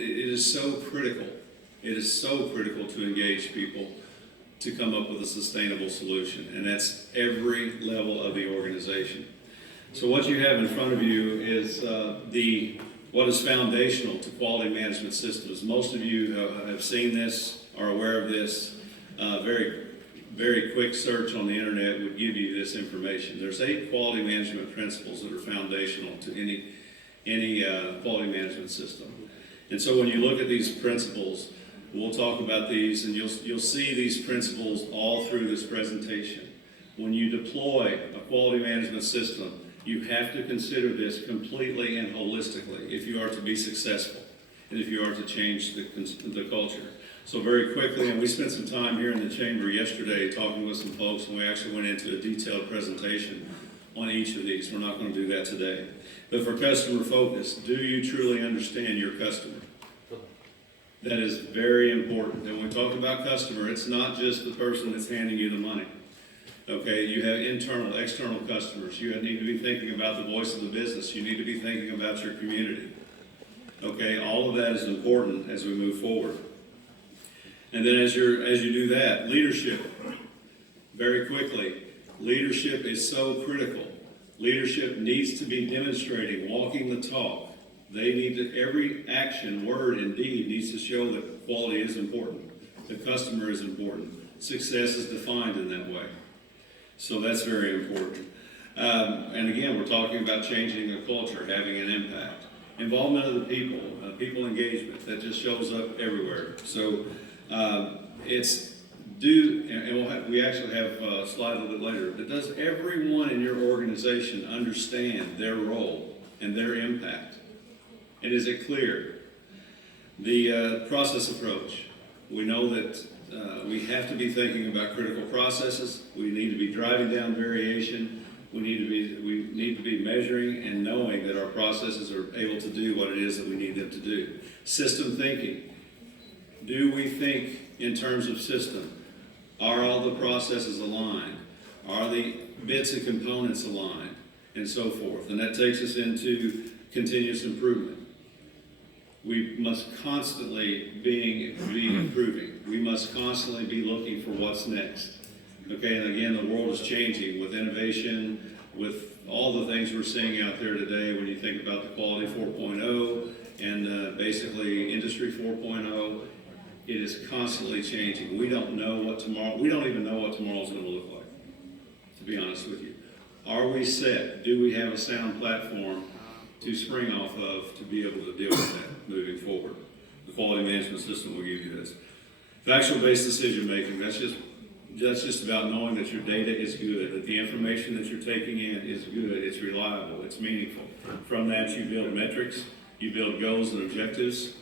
It is so critical. It is so critical to engage people to come up with a sustainable solution, and that's every level of the organization. So what you have in front of you is what is foundational to quality management systems. Most of you have seen this, are aware of this. Very quick search on the internet would give you this information. There's 8 quality management principles that are foundational to any quality management system. And so when you look at these principles, we'll talk about these, and you'll see these principles all through this presentation. When you deploy a quality management system, you have to consider this completely and holistically if you are to be successful and if you are to change the culture. So very quickly, and we spent some time here in the chamber yesterday talking with some folks, and we actually went into a detailed presentation on each of these. We're not going to do that today. But for customer focus, do you truly understand your customer? That is very important. And when we talk about customer, it's not just the person that's handing you the money. Okay, you have internal, external customers. You need to be thinking about the voice of the business. You need to be thinking about your community. Okay, all of that is important as we move forward. And then as you do that, leadership, very quickly, leadership is so critical. Leadership needs to be demonstrating, walking the talk. They need to, every action, word, and deed needs to show that quality is important. The customer is important. Success is defined in that way. So that's very important. And again, we're talking about changing the culture, having an impact. Involvement of the people, people engagement, that just shows up everywhere. So we actually have a slide a little bit later, but does everyone in your organization understand their role and their impact? And is it clear? The process approach. We know that we have to be thinking about critical processes. We need to be driving down variation. We need to be measuring and knowing that our processes are able to do what it is that we need them to do. System thinking. Do we think in terms of system? Are all the processes aligned? Are the bits and components aligned? And so forth. And that takes us into continuous improvement. We must constantly be improving. We must constantly be looking for what's next. Okay, and again, the world is changing with innovation, with all the things we're seeing out there today when you think about the Quality 4.0 and basically Industry 4.0. It is constantly changing. We don't even know what tomorrow's going to look like, to be honest with you. Are we set? Do we have a sound platform to spring off of to be able to deal with that moving forward? The quality management system will give you this. Factual-based decision making, that's just about knowing that your data is good, that the information that you're taking in is good, it's reliable, it's meaningful. From that you build metrics, you build goals and objectives,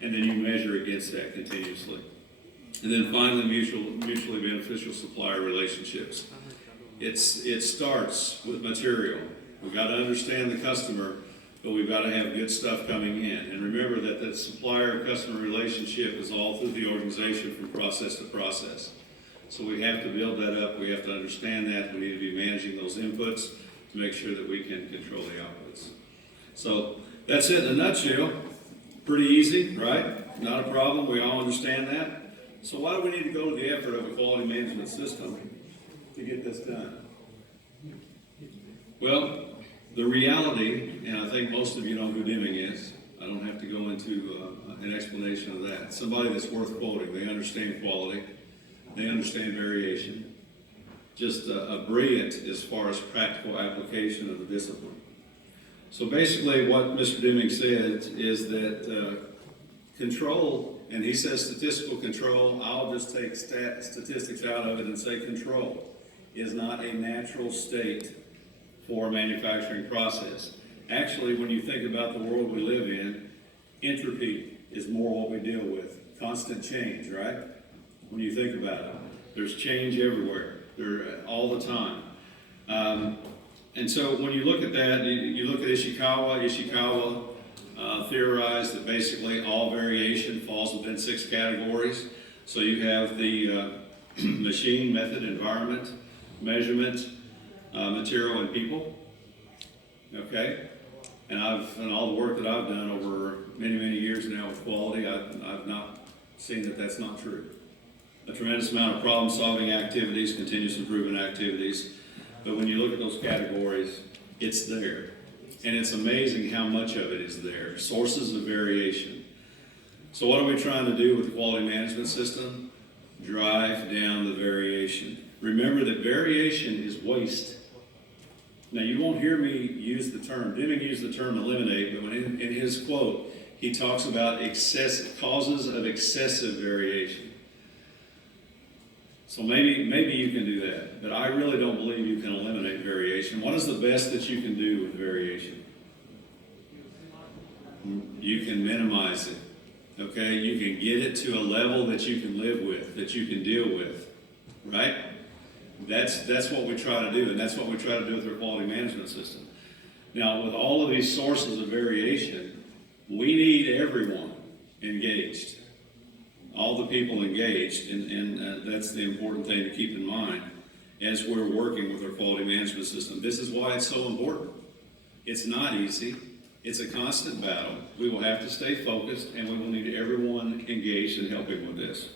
and then you measure against that continuously. And then finally, mutually beneficial supplier relationships. It starts with material. We've got to understand the customer, but we've got to have good stuff coming in. And remember that the supplier-customer relationship is all through the organization from process to process. So we have to build that up. We have to understand that. We need to be managing those inputs to make sure that we can control the outputs. So that's it in a nutshell. Pretty easy, right? Not a problem. We all understand that. So why do we need to go to the effort of a quality management system to get this done? Well, the reality, and I think most of you know who Deming is. I don't have to go into an explanation of that. Somebody that's worth quoting. They understand quality. They understand variation. Just a brilliant as far as practical application of the discipline. So basically what Mr. Deming said is that control, and he says statistical control, I'll just take statistics out of it and say control is not a natural state for a manufacturing process. Actually, when you think about the world we live in, entropy is more what we deal with. Constant change, right? When you think about it, there's change everywhere, all the time. And so when you look at that, you look at Ishikawa theorized that basically all variation falls within 6 categories. So you have the machine, method, environment, measurement, material, and people. Okay? And all the work that I've done over many, many years now with quality, I've not seen that that's not true. A tremendous amount of problem-solving activities, continuous improvement activities, but when you look at those categories, it's there. And it's amazing how much of it is there. Sources of variation. So what are we trying to do with the quality management system? Drive down the variation. Remember that variation is waste. Now you won't hear me use the term, Deming used the term eliminate, but when in his quote, he talks about causes of excessive variation. So maybe you can do that, but I really don't believe you can eliminate variation. What is the best that you can do with variation? You can minimize it, okay? You can get it to a level that you can live with, that you can deal with, right? That's what we try to do, and that's what we try to do with our quality management system. Now, with all of these sources of variation, we need everyone engaged. All the people engaged, and that's the important thing to keep in mind as we're working with our quality management system. This is why it's so important. It's not easy. It's a constant battle. We will have to stay focused, and we will need everyone engaged in helping with this.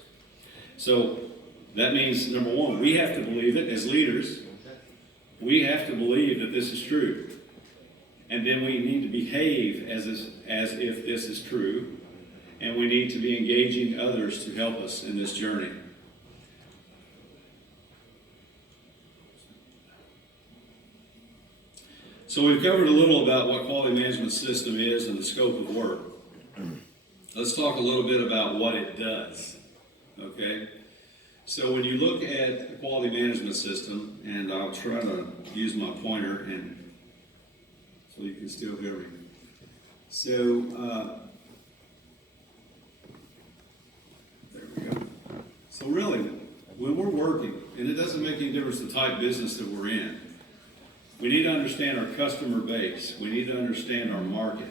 So that means, number one, we have to believe it as leaders. We have to believe that this is true. And then we need to behave as if this is true. And we need to be engaging others to help us in this journey. So we've covered a little about what quality management system is and the scope of work. Let's talk a little bit about what it does, okay? So when you look at the quality management system, and I'll try to use my pointer and so you can still hear me. So, there we go. So really, when we're working, and it doesn't make any difference the type of business that we're in, we need to understand our customer base. We need to understand our market.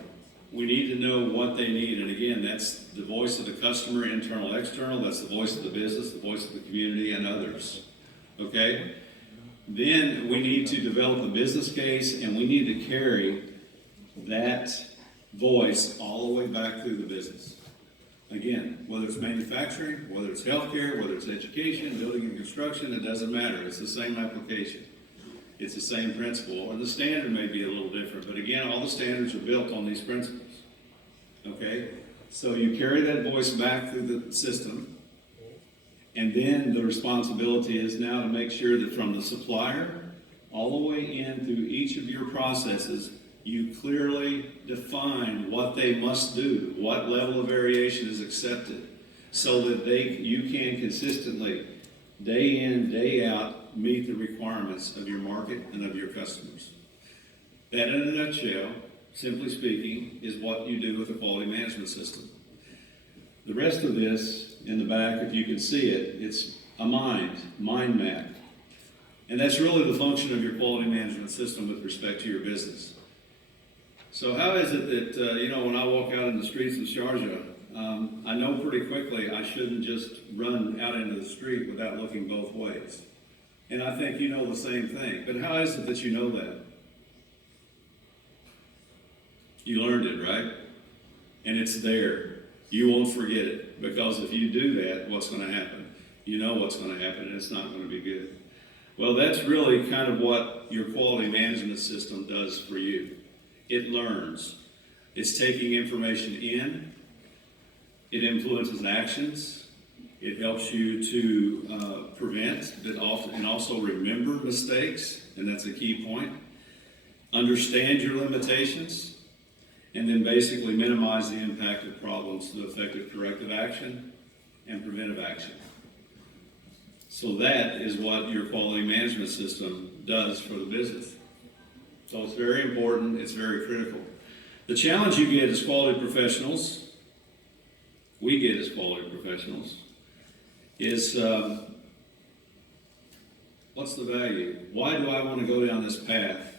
We need to know what they need. And again, that's the voice of the customer, internal, external. That's the voice of the business, the voice of the community, and others. Okay? Then we need to develop a business case, and we need to carry that voice all the way back through the business. Again, whether it's manufacturing, whether it's healthcare, whether it's education, building and construction, it doesn't matter. It's the same application. It's the same principle, or the standard may be a little different, but again, all the standards are built on these principles, okay? So you carry that voice back through the system, and then the responsibility is now to make sure that from the supplier all the way in through each of your processes, you clearly define what they must do, what level of variation is accepted, so that you can consistently, day in, day out, meet the requirements of your market and of your customers. That, in a nutshell, simply speaking, is what you do with a quality management system. The rest of this, in the back, if you can see it, it's a mind map. And that's really the function of your quality management system with respect to your business. So how is it that, when I walk out in the streets of Sharjah, I know pretty quickly I shouldn't just run out into the street without looking both ways. And I think you know the same thing. But how is it that you know that? You learned it, right? And it's there. You won't forget it. Because if you do that, what's going to happen? You know what's going to happen, and it's not going to be good. Well, that's really kind of what your quality management system does for you. It learns. It's taking information in. It influences actions. It helps you to prevent and also remember mistakes, and that's a key point. Understand your limitations, and then basically minimize the impact of problems through effective corrective action and preventive action. So that is what your quality management system does for the business. So it's very important, it's very critical. The challenge you get as quality professionals, we get as quality professionals, is what's the value? Why do I want to go down this path?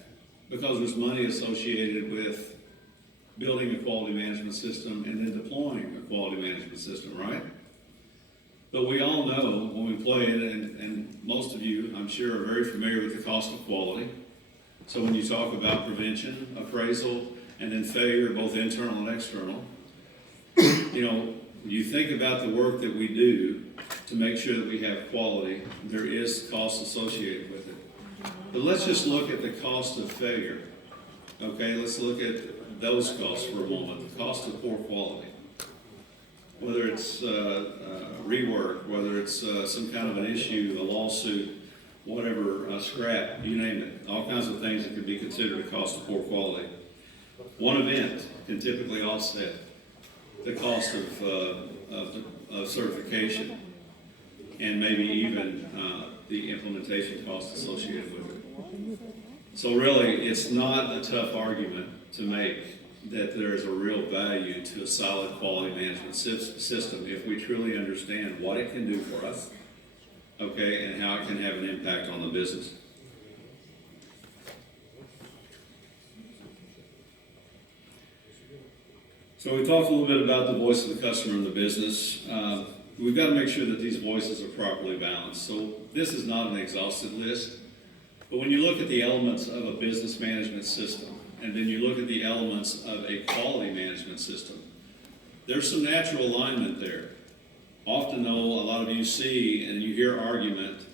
Because there's money associated with building a quality management system and then deploying a quality management system, right? But we all know when we play it, and most of you, I'm sure, are very familiar with the cost of quality. So when you talk about prevention, appraisal, and then failure, both internal and external. You know, you think about the work that we do to make sure that we have quality, there is cost associated with it. But let's just look at the cost of failure. Okay, let's look at those costs for a moment, the cost of poor quality. Whether it's rework, whether it's some kind of an issue, a lawsuit, whatever, scrap, you name it, all kinds of things that could be considered a cost of poor quality. One event can typically offset the cost of certification and maybe even the implementation cost associated with it. So really, it's not a tough argument to make that there is a real value to a solid quality management system if we truly understand what it can do for us, okay, and how it can have an impact on the business. So we talked a little bit about the voice of the customer in the business. We've got to make sure that these voices are properly balanced. So this is not an exhaustive list, but when you look at the elements of a business management system, and then you look at the elements of a quality management system, there's some natural alignment there. Often though, a lot of you see and you hear argument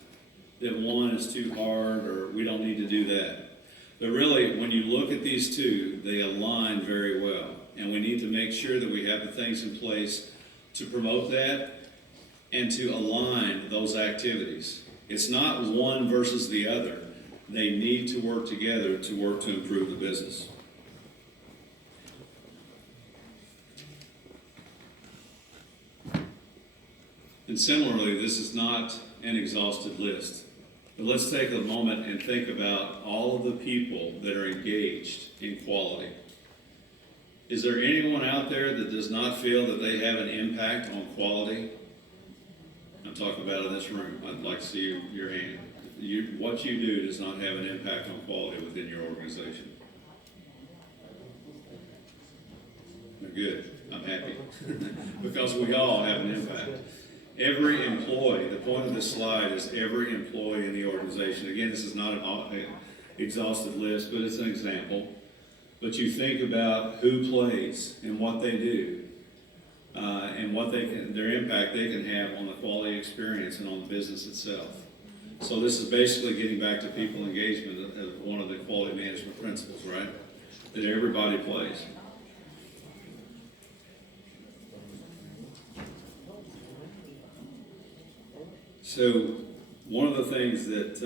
that one is too hard or we don't need to do that. But really, when you look at these two, they align very well. And we need to make sure that we have the things in place to promote that and to align those activities. It's not one versus the other. They need to work together to improve the business. And similarly, this is not an exhaustive list. But let's take a moment and think about all of the people that are engaged in quality. Is there anyone out there that does not feel that they have an impact on quality? I'm talking about in this room. I'd like to see your hand. What you do does not have an impact on quality within your organization. Good. I'm happy. Because we all have an impact. Every employee, the point of this slide is every employee in the organization. Again, this is not an exhaustive list, but it's an example. But you think about who plays and what they do, and what their impact they can have on the quality experience and on the business itself. So this is basically getting back to people engagement as one of the quality management principles, right? That everybody plays. So one of the things that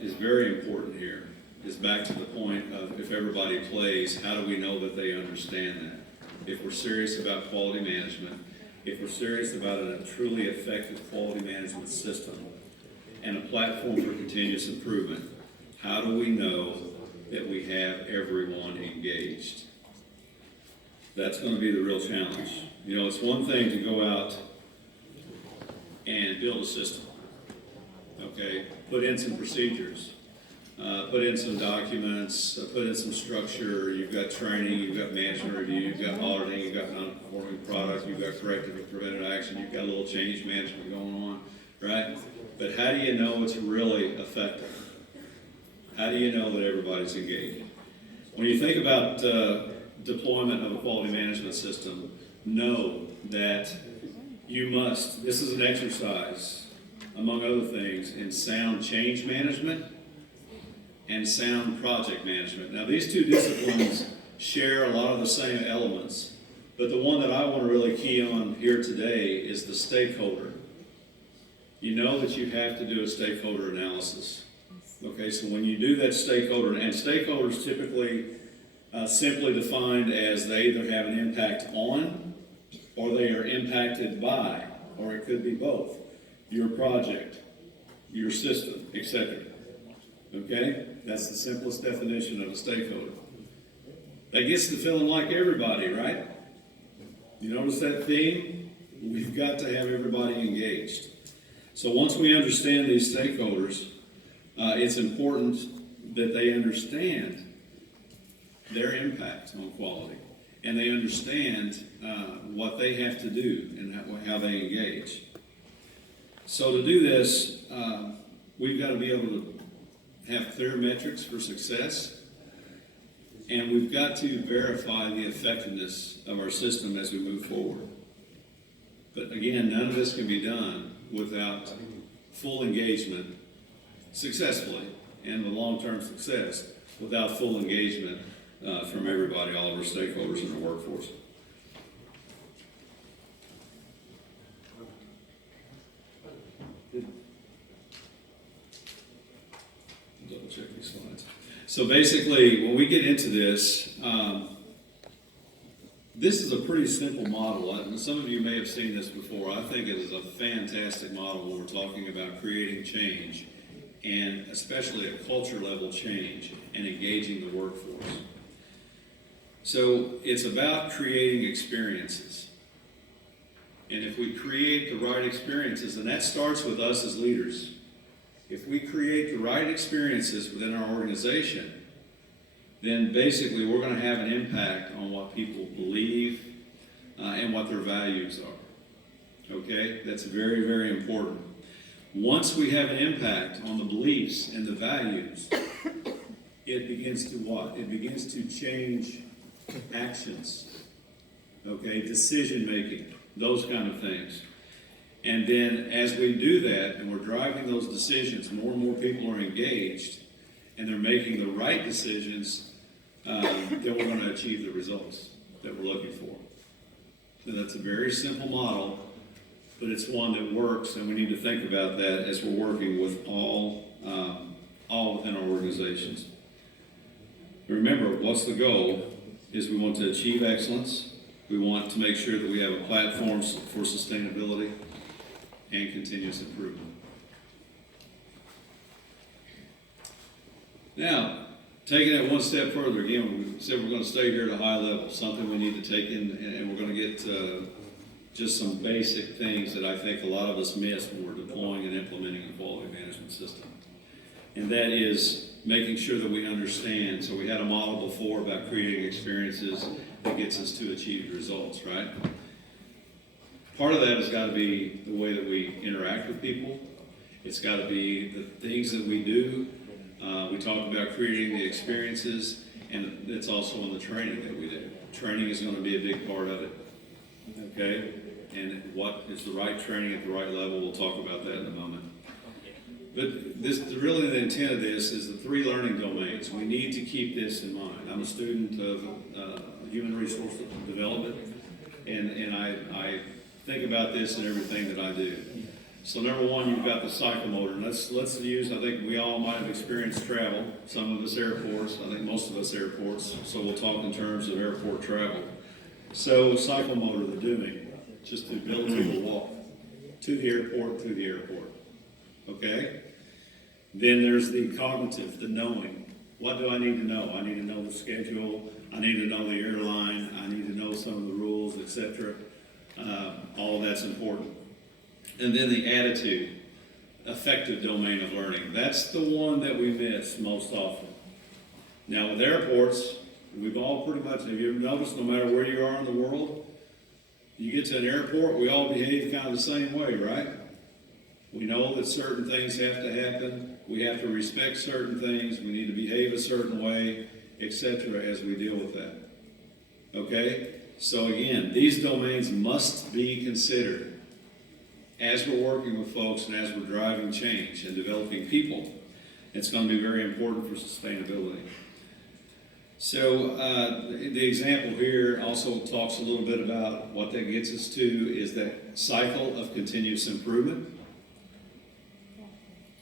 is very important here is back to the point of if everybody plays, how do we know that they understand that? If we're serious about quality management, if we're serious about a truly effective quality management system and a platform for continuous improvement, how do we know that we have everyone engaged? That's going to be the real challenge. You know, it's one thing to go out and build a system, okay, put in some procedures, put in some documents, put in some structure. You've got training, you've got management review, you've got auditing, you've got non-conforming product, you've got corrective and preventive action, you've got a little change management going on, right? But how do you know it's really effective? How do you know that everybody's engaged? When you think about deployment of a quality management system, know that you must, this is an exercise, among other things, in sound change management and sound project management. Now, these two disciplines share a lot of the same elements, but the one that I want to really key on here today is the stakeholder. You know that you have to do a stakeholder analysis. Okay, so when you do that stakeholder, and stakeholders typically simply defined as they either have an impact on or they are impacted by, or it could be both, your project, your system, etc. Okay? That's the simplest definition of a stakeholder. That gets to feeling like everybody, right? You notice that theme? We've got to have everybody engaged. So once we understand these stakeholders, it's important that they understand their impact on quality, and they understand what they have to do and how they engage. So to do this, we've got to be able to have clear metrics for success. And we've got to verify the effectiveness of our system as we move forward. But again, none of this can be done without full engagement successfully and with long-term success without full engagement from everybody, all of our stakeholders in our workforce. Double check these slides. So basically, when we get into this, this is a pretty simple model. And some of you may have seen this before. I think it is a fantastic model when we're talking about creating change, and especially a culture level change and engaging the workforce. So it's about creating experiences. And if we create the right experiences, and that starts with us as leaders, if we create the right experiences within our organization, then basically we're going to have an impact on what people believe and what their values are. Okay? That's very, very important. Once we have an impact on the beliefs and the values, it begins to what? It begins to change actions. Okay? Decision making, those kind of things. And then as we do that and we're driving those decisions, more and more people are engaged and they're making the right decisions, then we're going to achieve the results that we're looking for. And that's a very simple model, but it's one that works, and we need to think about that as we're working with all within our organizations. Remember, what's the goal? Is we want to achieve excellence. We want to make sure that we have a platform for sustainability and continuous improvement. Now, taking it one step further, again, we said we're going to stay here at a high level, something we need to take in, and we're going to get just some basic things that I think a lot of us miss when we're deploying and implementing a quality management system. And that is making sure that we understand. So we had a model before about creating experiences that gets us to achieved results, right? Part of that has got to be the way that we interact with people. It's got to be the things that we do. We talk about creating the experiences, and it's also in the training that we do. Training is going to be a big part of it, okay? And what is the right training at the right level? We'll talk about that in a moment. But really the intent of this is the 3 learning domains. We need to keep this in mind. I'm a student of human resource development, and I think about this in everything that I do. So number 1, you've got the psychomotor. And let's use, I think we all might have experienced travel, some of us airports, I think most of us airports, so we'll talk in terms of airport travel. So psychomotor, the doing, just the ability to walk to the airport, through the airport, okay? Then there's the cognitive, the knowing. What do I need to know? I need to know the schedule, I need to know the airline, I need to know some of the rules, etc. All of that's important. And then the attitude, affective domain of learning. That's the one that we miss most often. Now with airports, we've all pretty much, have you ever noticed, no matter where you are in the world, you get to an airport, we all behave kind of the same way, right? We know that certain things have to happen. We have to respect certain things. We need to behave a certain way, etc. as we deal with that. Okay? So again, these domains must be considered as we're working with folks and as we're driving change and developing people. It's going to be very important for sustainability. So the example here also talks a little bit about what that gets us to is that cycle of continuous improvement.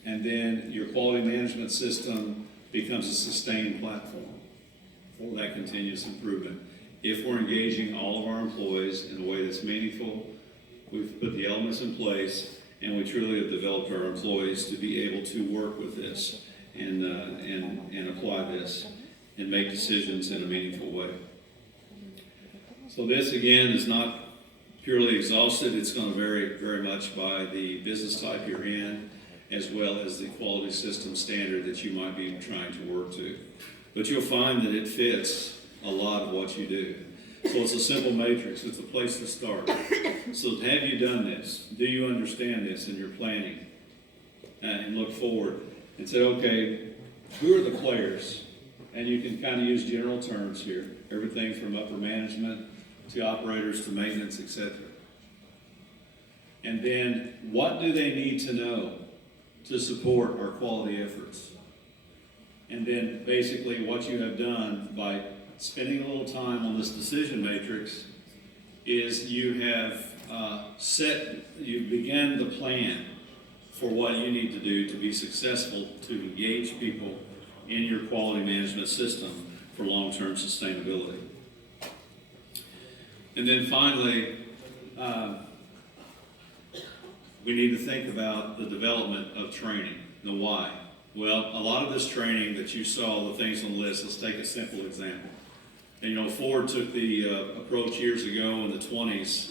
And then your quality management system becomes a sustained platform for that continuous improvement. If we're engaging all of our employees in a way that's meaningful, we've put the elements in place, and we truly have developed our employees to be able to work with this and apply this and make decisions in a meaningful way. So this, again, is not purely exhaustive. It's going to vary very much by the business type you're in, as well as the quality system standard that you might be trying to work to. But you'll find that it fits a lot of what you do. So it's a simple matrix. It's a place to start. So have you done this? Do you understand this in your planning? And look forward and say, okay, who are the players and you can kind of use general terms here, everything from upper management to operators to maintenance, etc. And then, what do they need to know to support our quality efforts? And then basically what you have done by spending a little time on this decision matrix is you have you began the plan for what you need to do to be successful to engage people in your quality management system for long-term sustainability. And then finally, we need to think about the development of training, the why. Well, a lot of this training that you saw, the things on the list, let's take a simple example. And you know, Ford took the approach years ago in the 20s,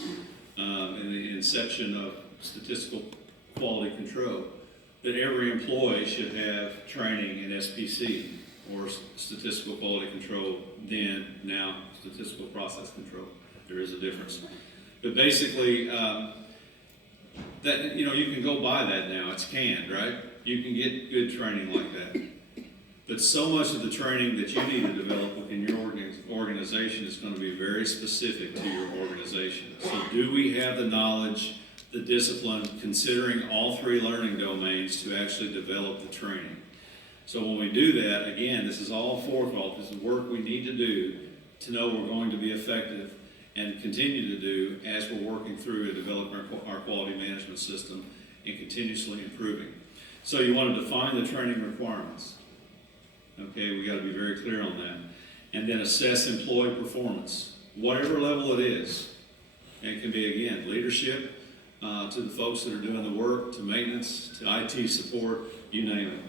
in the inception of statistical quality control, that every employee should have training in SPC, or statistical quality control, then, now, statistical process control. There is a difference. But basically, that, you know, you can go buy that now. It's canned, right? You can get good training like that. But so much of the training that you need to develop within your organization is going to be very specific to your organization. So do we have the knowledge, the discipline, considering all three learning domains to actually develop the training? So when we do that, again, this is all forethought. This is work we need to do to know we're going to be effective and continue to do as we're working through and developing our quality management system and continuously improving. So you want to define the training requirements. Okay, we got to be very clear on that. And then assess employee performance, whatever level it is. And it can be, again, leadership, to the folks that are doing the work, to maintenance, to IT support, you name it.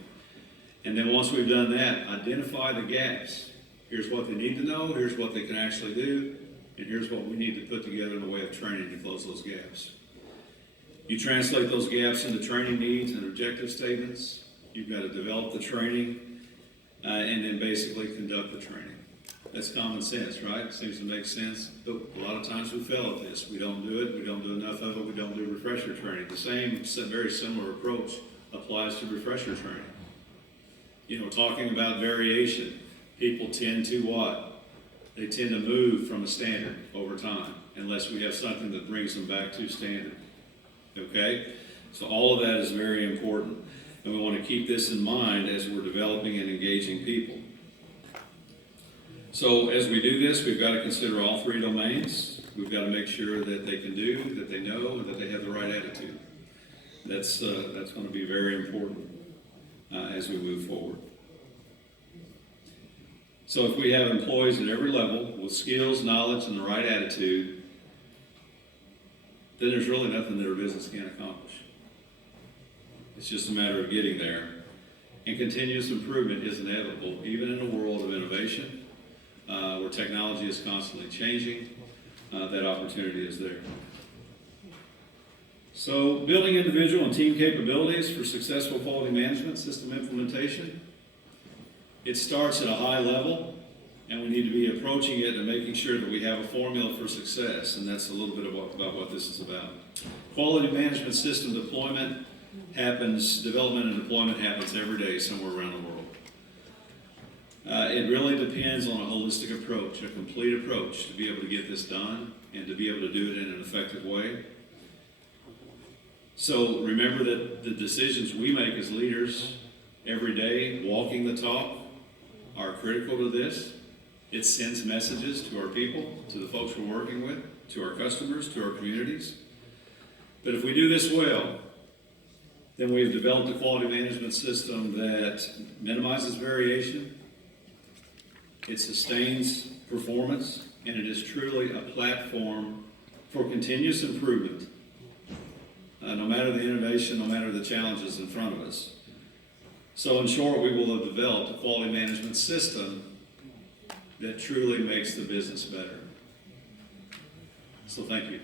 And then once we've done that, identify the gaps. Here's what they need to know, here's what they can actually do, and here's what we need to put together in the way of training to close those gaps. You translate those gaps into training needs and objective statements. You've got to develop the training, and then basically conduct the training. That's common sense, right? Seems to make sense. But a lot of times we fail at this. We don't do it. We don't do enough of it. We don't do refresher training. The same, very similar approach applies to refresher training. You know, talking about variation, people tend to what? They tend to move from a standard over time, unless we have something that brings them back to standard. Okay? So all of that is very important. And we want to keep this in mind as we're developing and engaging people. So as we do this, we've got to consider all three domains. We've got to make sure that they can do, that they know, and that they have the right attitude. That's going to be very important as we move forward. So if we have employees at every level with skills, knowledge, and the right attitude, then there's really nothing that our business can't accomplish. It's just a matter of getting there. And continuous improvement is inevitable, even in a world of innovation, where technology is constantly changing. That opportunity is there. So building individual and team capabilities for successful quality management system implementation. It starts at a high level, and we need to be approaching it and making sure that we have a formula for success, and that's a little bit about what this is about. Quality management system deployment happens, development and deployment happens every day somewhere around the world. It really depends on a holistic approach, a complete approach to be able to get this done and to be able to do it in an effective way. So remember that the decisions we make as leaders every day, walking the talk, are critical to this. It sends messages to our people, to the folks we're working with, to our customers, to our communities. But if we do this well, then we've developed a quality management system that minimizes variation, it sustains performance, and it is truly a platform for continuous improvement, no matter the innovation, no matter the challenges in front of us. So in short, we will have developed a quality management system that truly makes the business better. So thank you.